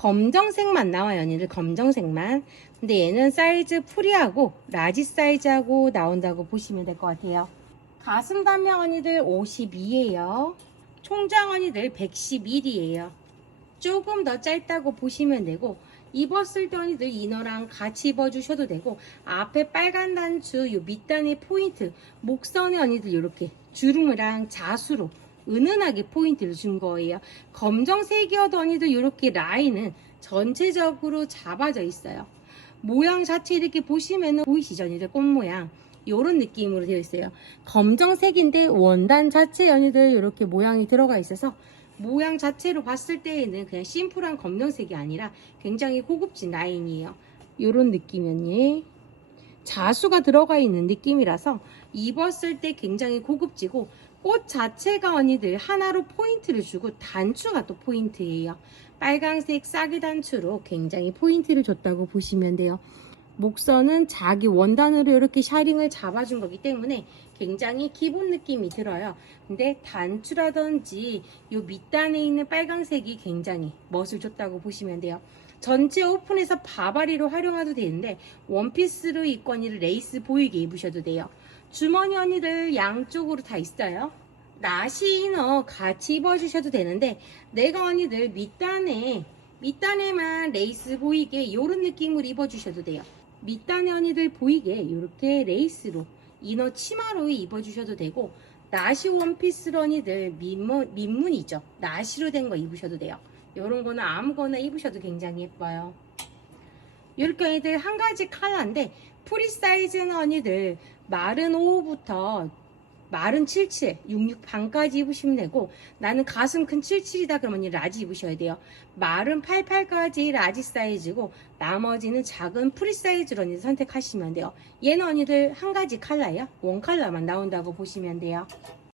검정색만 나와요, 언니들. 검정색만. 근데 얘는 사이즈 프리하고 라지 사이즈하고 나온다고 보시면 될 것 같아요. 가슴 단면 언니들 52예요. 총장 언니들 111이에요. 조금 더 짧다고 보시면 되고 입었을 때 언니들 이너랑 같이 입어주셔도 되고 앞에 빨간 단추 요 밑단의 포인트 목선에 언니들 이렇게 주름이랑 자수로 은은하게 포인트를 준 거예요. 검정색이어도 언니들 이렇게 라인은 전체적으로 잡아져 있어요. 모양 자체 이렇게 보시면은 보이시죠? 언니들 꽃 모양. 요런 느낌으로 되어 있어요. 검정색인데 원단 자체 연이들 이렇게 모양이 들어가 있어서 모양 자체로 봤을 때에는 그냥 심플한 검정색이 아니라 굉장히 고급진 라인이에요. 요런 느낌이었니? 자수가 들어가 있는 느낌이라서 입었을 때 굉장히 고급지고 꽃 자체가 언니들 하나로 포인트를 주고 단추가 또 포인트예요. 빨강색 싸기 단추로 굉장히 포인트를 줬다고 보시면 돼요. 목선은 자기 원단으로 이렇게 샤링을 잡아준 거기 때문에 굉장히 기본 느낌이 들어요. 근데 단추라든지 요 밑단에 있는 빨강색이 굉장히 멋을 줬다고 보시면 돼요. 전체 오픈해서 바바리로 활용해도 되는데 원피스로 입고 언니를 레이스 보이게 입으셔도 돼요. 주머니 언니들 양쪽으로 다 있어요. 나시 이너 같이 입어주셔도 되는데 내가 언니들 밑단에 밑단에만 레이스 보이게 이런 느낌으로 입어주셔도 돼요. 밑단에 언니들 보이게 이렇게 레이스로 이너 치마로 입어주셔도 되고 나시 원피스로 언니들 민문, 민문이죠. 나시로 된 거 입으셔도 돼요. 이런 거는 아무거나 입으셔도 굉장히 예뻐요. 이렇게 언니들 한 가지 컬러인데 프리 사이즈는 언니들 마른 5호부터 마른 77, 66 반까지 입으시면 되고 나는 가슴 큰 77이다 그러면 이 라지 입으셔야 돼요. 마른 88까지 라지 사이즈고 나머지는 작은 프리 사이즈로 언니 선택하시면 돼요. 얘는 언니들 한 가지 컬러예요. 원 컬러만 나온다고 보시면 돼요.